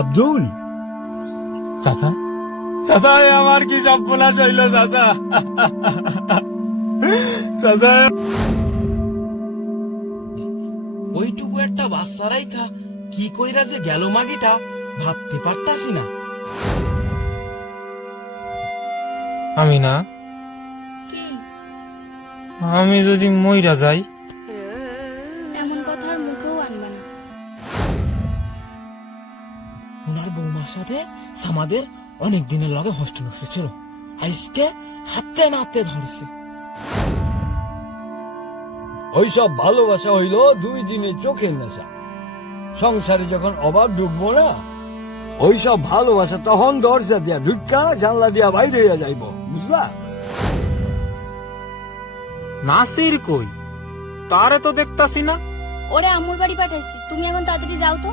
আব্দুল, চাচা চাচা আমার কি সর্বনাশ হইল চাচা। চাচা ওইটুকু একটা বাচ্চারাই খা কি কইরা যে গেল মাগিটা ভাবতে পারতাছি না। আমি না, কি আমি যদি মইরা যাই, এমন কথা আর মুখেও আনবা না। ওনার বৌমার সাথে আমাদের অনেক দিনের লগে হস্ট নষ্ট ছিল, আজকে হাতে নাতে ধরছে। ওইসব ভালোবাসা হইল 2 দিনের চোখের নেশা। সংসারে যখন অভাব ঢুকবো না, ওইসব ভালোবাসা তখন দরজা দিয়া ঢুকা জানলা দিয়া বাইরে হইয়া যাইব, বুঝলা? নাসির কই? তারে তো দেখতাছি না। ওরে আম্মুর বাড়ি পাঠাইছি, তুমি এখন তাড়াতাড়ি যাও তো।